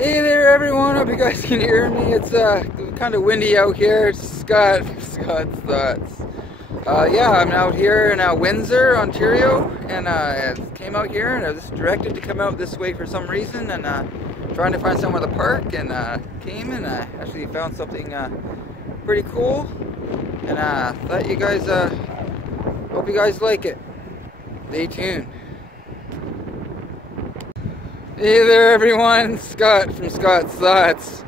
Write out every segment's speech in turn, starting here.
Hey there everyone, hope you guys can hear me. It's kind of windy out here. It's Scott's Thoughts. Yeah, I'm out here in Windsor, Ontario, and I came out here and I was directed to come out this way for some reason, and trying to find somewhere to park, and came and actually found something pretty cool, and thought you guys, hope you guys like it. Stay tuned. Hey there everyone, Scott from Scott's Thoughts.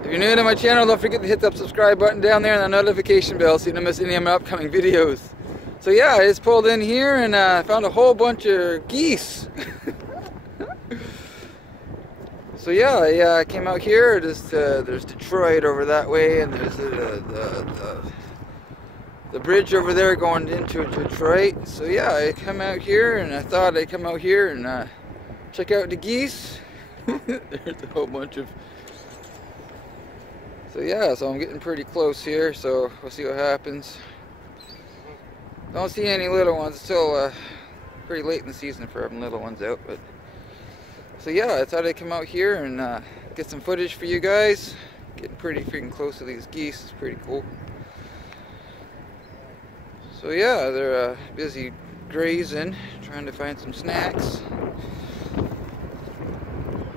If you're new to my channel, don't forget to hit that subscribe button down there and the notification bell so you don't miss any of my upcoming videos. So yeah, I just pulled in here and found a whole bunch of geese. So yeah, I came out here. There's Detroit over that way, and there's the bridge over there going into Detroit. So yeah, I come out here and I thought I'd come out here and check out the geese. There's a whole bunch of... So yeah, so I'm getting pretty close here, so we'll see what happens. Don't see any little ones. It's still pretty late in the season for having little ones out, but... So yeah, I thought I'd come out here and get some footage for you guys. Getting pretty freaking close to these geese. It's pretty cool. So yeah, they're busy grazing, trying to find some snacks.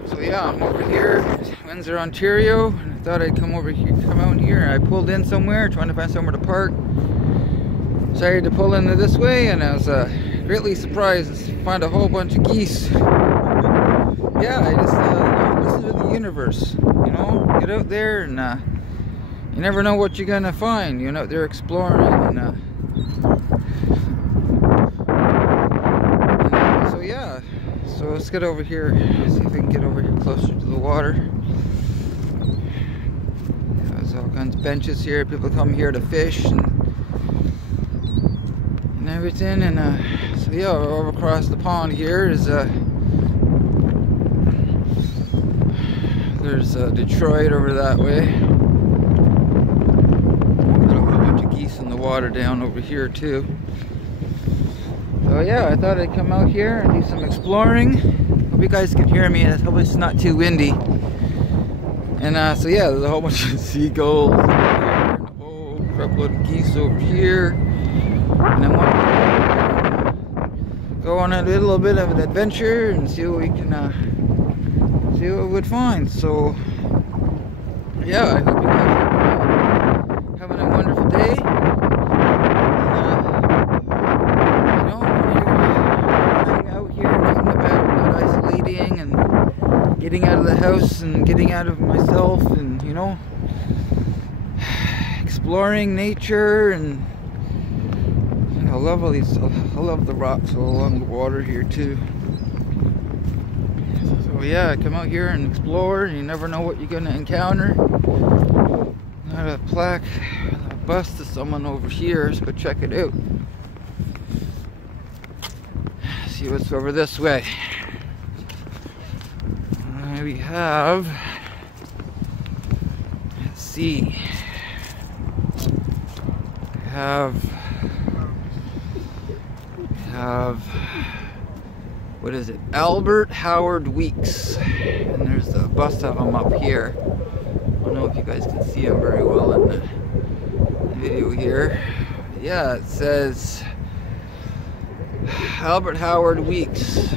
So yeah, I'm over here, Windsor, Ontario, and I thought I'd come out here. I pulled in somewhere, trying to find somewhere to park. Decided to pull into this way, and I was greatly surprised to find a whole bunch of geese. Yeah, I just listen to the universe, you know, get out there, and you never know what you're gonna find. You're out there exploring, and so yeah. So let's get over here, see if we can get over here closer to the water. There's all kinds of benches here. People come here to fish and everything. And so yeah, over across the pond here is there's Detroit over that way. Got a whole bunch of geese in the water down over here too. So yeah, I thought I'd come out here and do some exploring. Hope you guys can hear me. I hope it's not too windy. And so yeah, there's a whole bunch of seagulls and a whole crapload of geese over here. And I want to go on a little bit of an adventure and see what we can see what we would find. So yeah, I hope you guys are having a wonderful day. And getting out of the house and getting out of myself, and you know, exploring nature. And you know, I love the rocks all along the water here too. So yeah, come out here and explore, and you never know what you're gonna encounter. Got a plaque, a bust of someone over here, so go check it out. See what's over this way. We have, let's see, we have, what is it, Albert Howard Weeks, and there's a bust of him up here. I don't know if you guys can see him very well in the video here. Yeah, it says Albert Howard Weeks,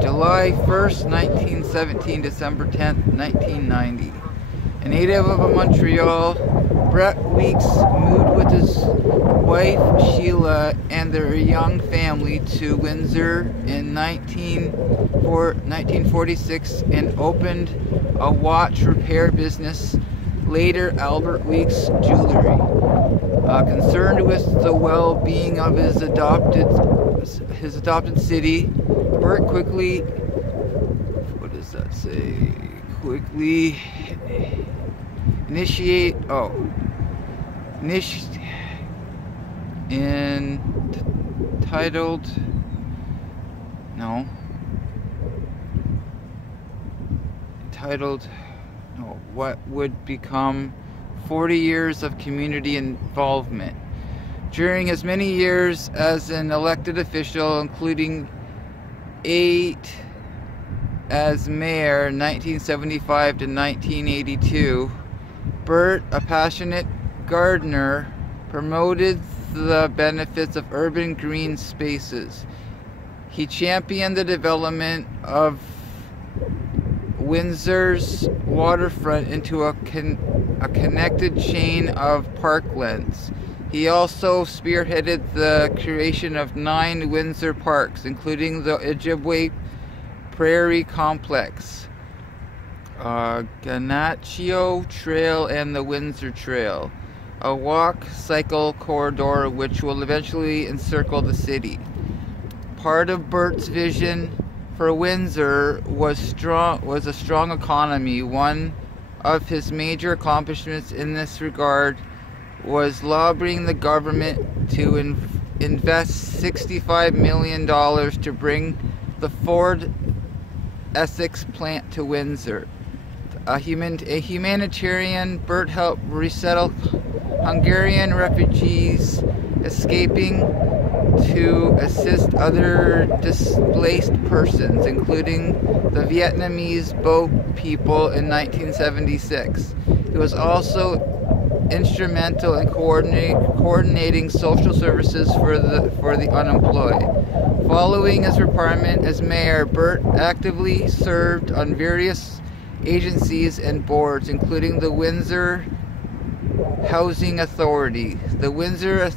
July 1st, 1917, December 10th, 1990. A native of Montreal, Brett Weeks moved with his wife Sheila and their young family to Windsor in 1946 and opened a watch repair business, later Albert Weeks Jewelry. Concerned with the well-being of his adopted city, Bert quickly, what does that say? Quickly entitled what would become 40 years of community involvement. During his many years as an elected official, including 8 as mayor 1975 to 1982, Burt, a passionate gardener, promoted the benefits of urban green spaces. He championed the development of Windsor's waterfront into a connected chain of parklands. He also spearheaded the creation of 9 Windsor parks, including the Ojibwe Prairie Complex, Ganachio Trail, and the Windsor Trail, a walk-cycle corridor which will eventually encircle the city. Part of Burt's vision for Windsor was a strong economy. One of his major accomplishments in this regard was lobbying the government to invest $65 million to bring the Ford Essex plant to Windsor. A humanitarian, Burt helped resettle Hungarian refugees escaping to assist other displaced persons, including the Vietnamese boat people in 1976. He was also instrumental in coordinating social services for the unemployed. Following his retirement as mayor, Burt actively served on various agencies and boards, including the Windsor Housing Authority, the Windsor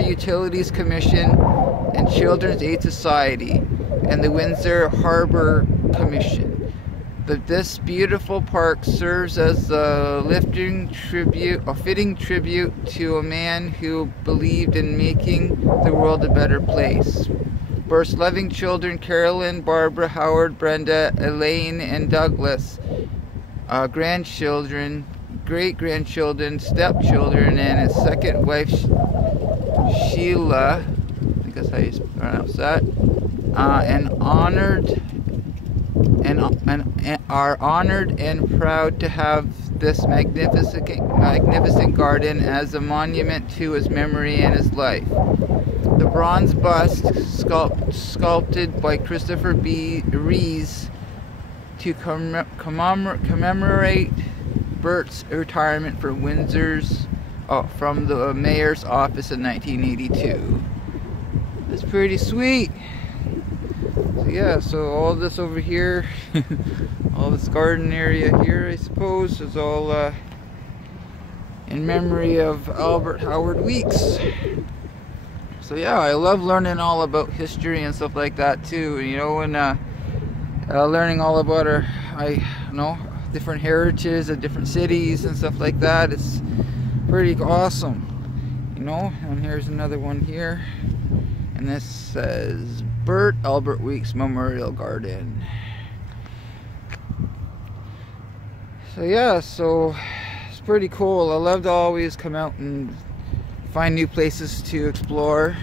Utilities Commission and Children's Aid Society, and the Windsor Harbor Commission. This beautiful park serves as a fitting tribute to a man who believed in making the world a better place. Burt's loving children, Carolyn, Barbara, Howard, Brenda, Elaine, and Douglas, grandchildren, great-grandchildren, stepchildren, and his second wife, Sheila, I think that's how you pronounce that, are honored and proud to have this magnificent garden as a monument to his memory and his life. The bronze bust, sculpted by Christopher B. Rees to commemorate Burt's retirement from from the mayor's office in 1982. That's pretty sweet. So yeah, so all this over here, all this garden area here, I suppose, is all in memory of Albert Howard Weeks. So yeah, I love learning all about history and stuff like that too. You know, and learning all about different heritage of different cities and stuff like that. It's pretty awesome, you know. And here's another one here, and this says Burt Albert Weeks Memorial Garden. So yeah, so it's pretty cool. I love to always come out and find new places to explore,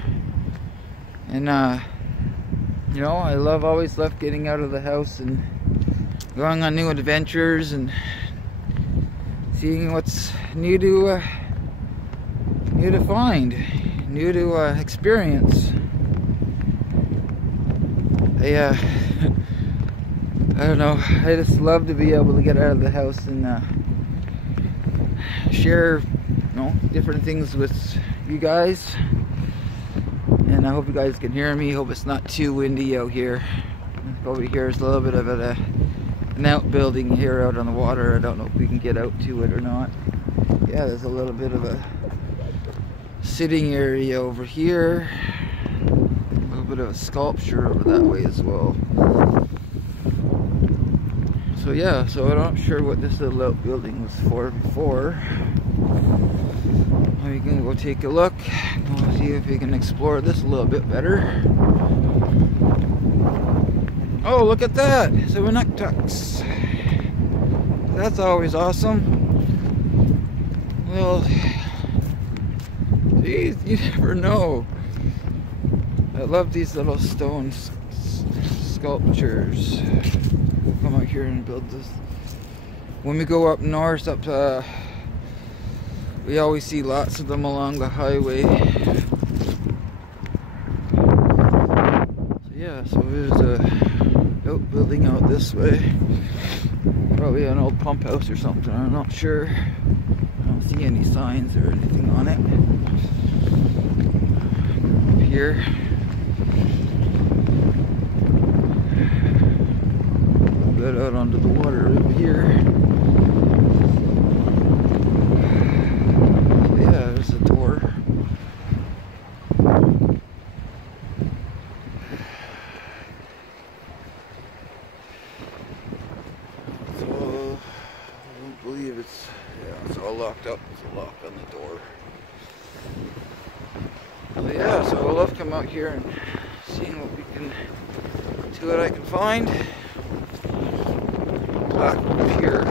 and you know, I always love getting out of the house and going on new adventures and seeing what's new to find, new to experience. I don't know, I just love to be able to get out of the house and share, you know, different things with you guys. And I hope you guys can hear me. Hope it's not too windy out here. Over here is a little bit of an outbuilding here out on the water. I don't know if we can get out to it or not. Yeah, there's a little bit of a sitting area over here. A little bit of a sculpture over that way as well. So yeah, so I'm not sure what this little outbuilding was for before. We can go take a look. We'll see if we can explore this a little bit better. Oh, look at that! It's a Winnictucks. That's always awesome. Well, geez, you never know. I love these little stone sculptures. We'll come out here and build this. When we go up north, we always see lots of them along the highway. So yeah, so there's Oh, building out this way. Probably an old pump house or something, I'm not sure. I don't see any signs or anything on it. Up here. A bit out onto the water over here. Yeah, there's a door. It's all locked up. There's a lock on the door. So yeah, so we'll have to come out here and seeing what we can, see what I can find. Back over here.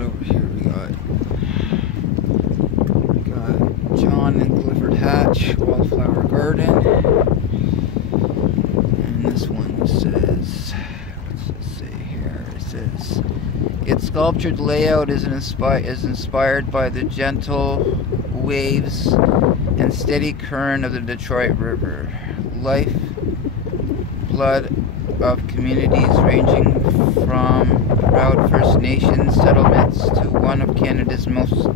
Over here we got John and Clifford Hatch Wildflower Garden. This one says, what's it say here? It says, its sculptured layout is inspired by the gentle waves and steady current of the Detroit River. Life blood of communities ranging from proud First Nations settlements to one of Canada's most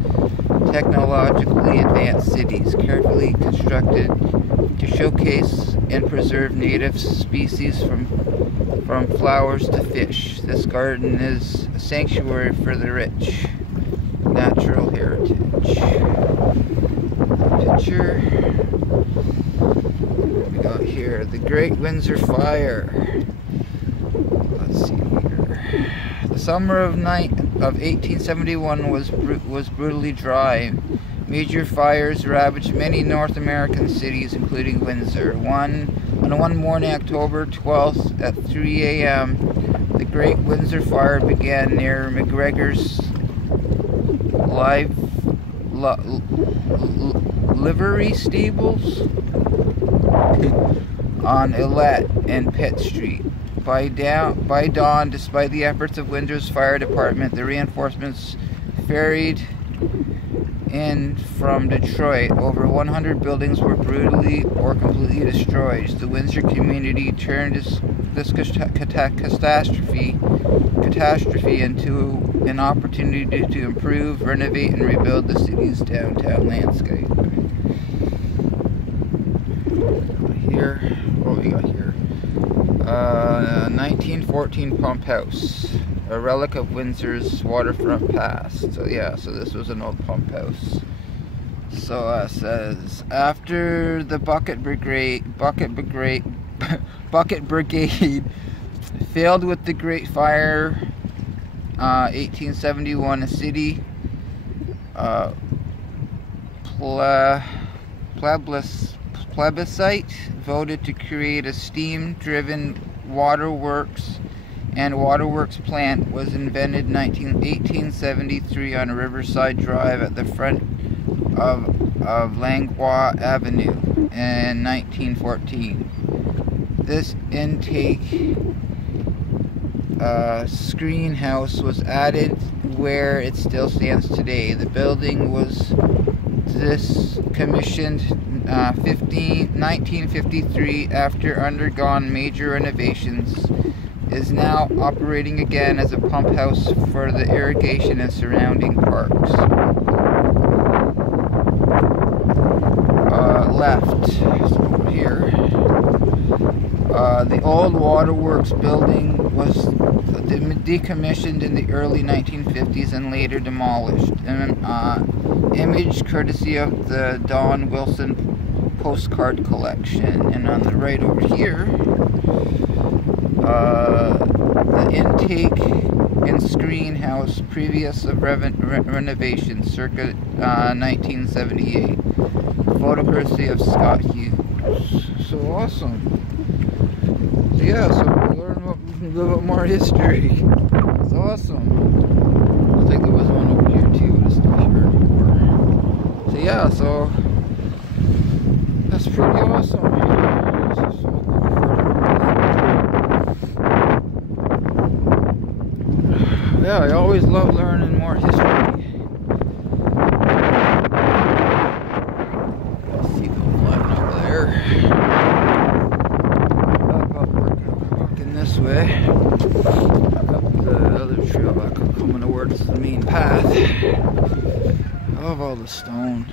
technologically advanced cities, carefully constructed to showcase and preserve native species from flowers to fish. This garden is a sanctuary for the rich natural heritage. Picture we got here, the Great Windsor Fire. Let's see here. The summer of 1871 was brutally dry. Major fires ravaged many North American cities, including Windsor. On one morning, October 12th at 3 a.m., the Great Windsor Fire began near McGregor's livery stables on Illette and Pitt Street. By dawn, despite the efforts of Windsor's fire department, the reinforcements ferried in from Detroit. Over 100 buildings were brutally or completely destroyed. The Windsor community turned this catastrophe into an opportunity to improve, renovate, and rebuild the city's downtown landscape. Here, what we got here? 1914 pump house, a relic of Windsor's waterfront past. So yeah, so this was an old pump house. So it says, after the bucket brigade failed with the Great Fire, 1871, a city plebiscite voted to create a steam-driven waterworks, and waterworks plant was invented in 1873 on Riverside Drive at the front of Langlois Avenue in 1914. This intake screen house was added where it still stands today. The building was commissioned 1953 after undergone major renovations. Is now operating again as a pump house for the irrigation and surrounding parks. Left, so over here, the old waterworks building was decommissioned in the early 1950s and later demolished. Image courtesy of the Don Wilson postcard collection. And on the right over here, the intake and screen house previous of renovation circa 1978. Photo courtesy of Scott Hughes. So awesome. So yeah, so we learn a little bit more history. It's awesome. I think there was one over here too, but it's not here anymore. So yeah, so that's pretty awesome. So yeah, I always love learning more history. This is the main path. I love all the stone.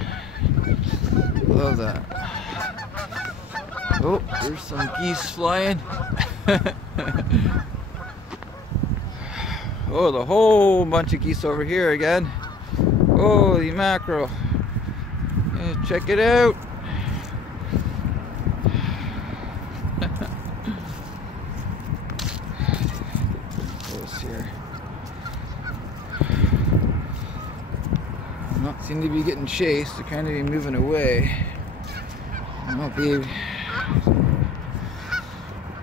Love that. Oh, there's some geese flying. Oh, the whole bunch of geese over here again. Holy mackerel. Check it out. Close here. Not seem to be getting chased. They're kind of be moving away. Oh, baby.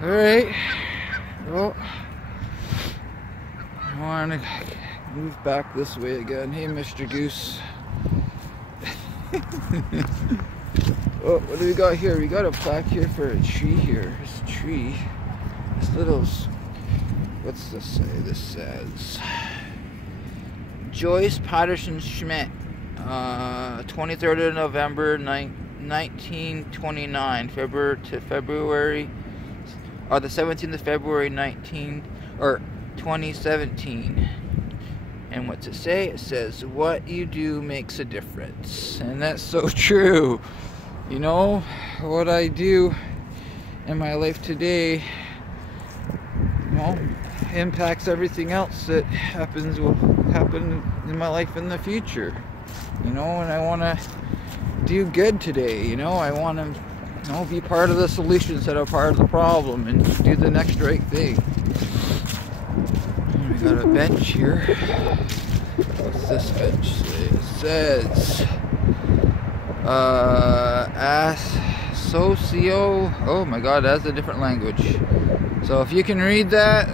Alright. Well, I want to move back this way again. Hey, Mr. Goose. Oh, what do we got here? We got a plaque here for a tree here. This tree. This little... What's this say? This says... Joyce Patterson Schmidt. 23rd of November, 1929. February to February... the 17th of February, 2017. And what's it say? It says, what you do makes a difference. And that's so true. You know, what I do in my life today, you know, impacts everything else that will happen in my life in the future. You know, and I want to do good today. You know, I want to, you know, be part of the solution instead of part of the problem, and do the next right thing. We got a bench here. What's this bench say? It says socio. Oh my god, that's a different language. So if you can read that,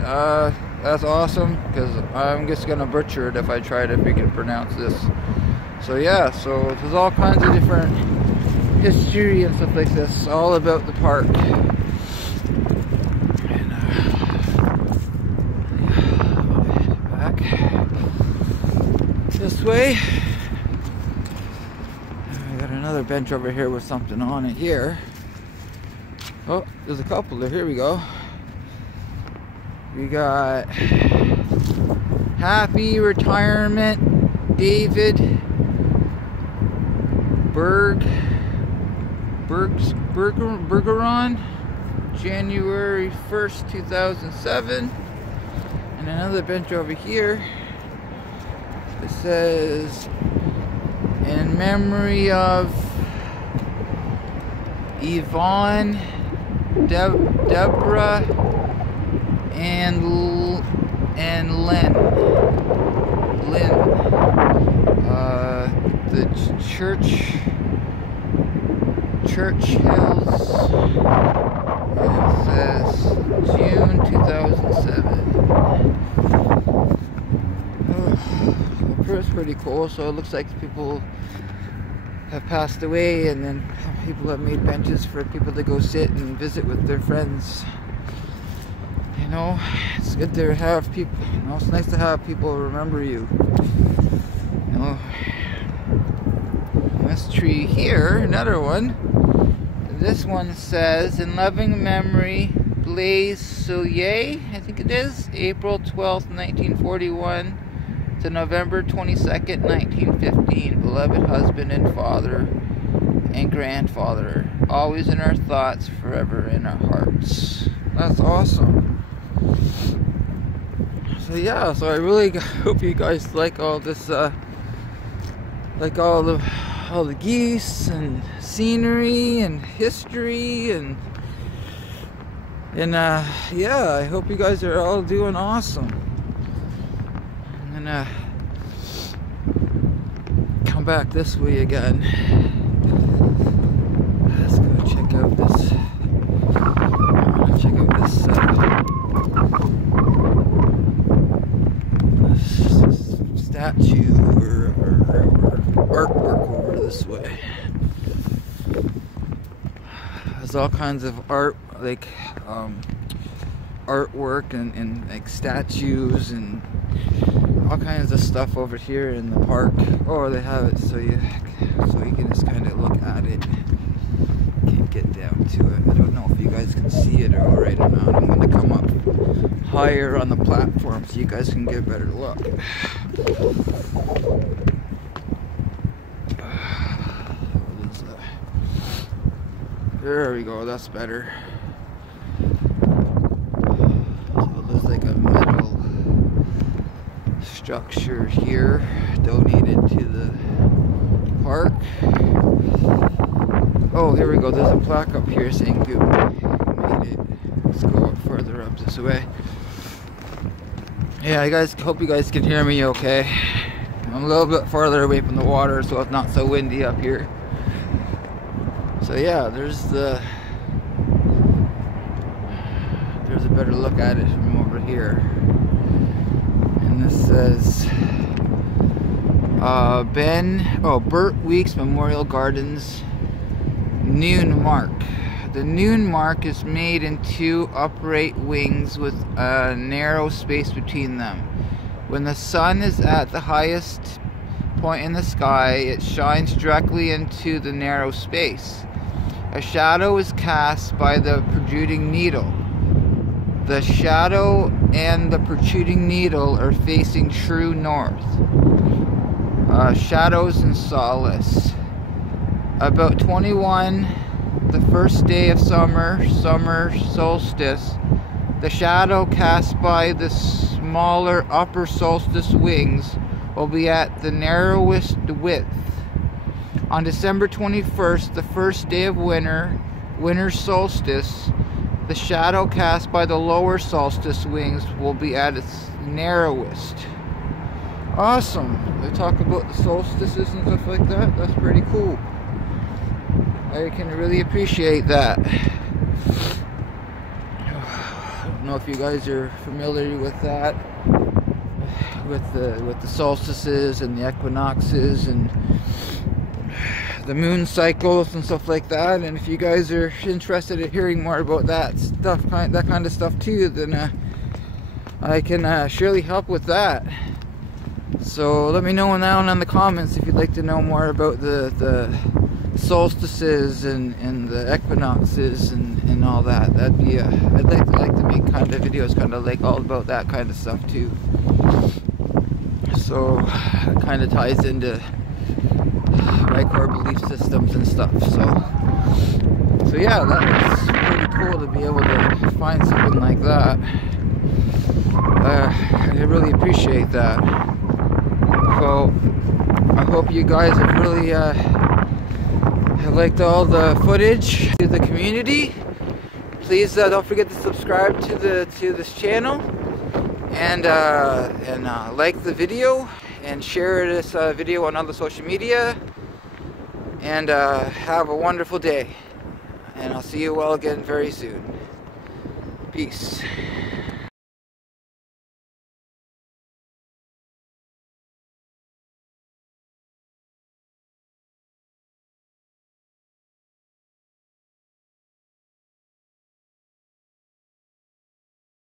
that's awesome, because I'm just gonna butcher it if I try to freaking pronounce this. So yeah, so there's all kinds of different history and stuff like this, all about the park. And back this way. We got another bench over here with something on it here. Oh, there's a couple there. Here we go. We got happy retirement, David Bergeron, January 1st, 2007. And another bench over here. It says, in memory of Yvonne, Deborah, and Lynn. The Church Hills. It says June 2007. It's pretty cool. So it looks like people have passed away, and then people have made benches for people to go sit and visit with their friends. You know, it's good to have people, you know, it's nice to have people remember you. You know, this tree here, another one. This one says, in loving memory, Blaise Soulier, I think it is, April 12th, 1941 to November 22nd, 1915. Beloved husband and father and grandfather, always in our thoughts, forever in our hearts. That's awesome. So yeah, so I really hope you guys like all this, like all the geese and scenery and history, and yeah, I hope you guys are all doing awesome. And then come back this way again. Let's go check out this. Check out this statue or artwork over this way. There's all kinds of art, like artwork and like statues and all kinds of stuff over here in the park. Oh, they have it so you can just kind of look at it. Can't get down to it. I don't know if you guys can see it all right or not. I'm going to come up higher on the platform so you guys can get a better look. There we go, that's better. So there's like a metal structure here donated to the park. Oh, here we go, there's a plaque up here saying Goop made it. Let's go further up this way. Yeah, I hope you guys can hear me okay. I'm a little bit farther away from the water, so it's not so windy up here. So yeah, there's a better look at it from over here. And this says Burt Weeks Memorial Gardens Noon Mark. The noon mark is made in two upright wings with a narrow space between them. When the sun is at the highest point in the sky, it shines directly into the narrow space. A shadow is cast by the protruding needle. The shadow and the protruding needle are facing true north. Shadows and solace. About 21, the first day of summer solstice, the shadow cast by the smaller upper solstice wings will be at the narrowest width. On December 21st, the first day of winter solstice, the shadow cast by the lower solstice wings will be at its narrowest. Awesome. They talk about the solstices and stuff like that. That's pretty cool. I can really appreciate that. I don't know if you guys are familiar with that, with the solstices and the equinoxes and the moon cycles and stuff like that. And if you guys are interested in hearing more about that stuff, that kind of stuff too, then I can surely help with that. So let me know down in the comments if you'd like to know more about the solstices and the equinoxes and all that. That'd be I'd like to make kind of videos kind of like all about that kind of stuff too. So it kind of ties into my core belief systems and stuff. So yeah, that was pretty cool to be able to find something like that. I really appreciate that. So I hope you guys have really liked all the footage to the community. Please don't forget to subscribe to this channel and like the video and share this video on other social media. And have a wonderful day. And I'll see you all again very soon. Peace.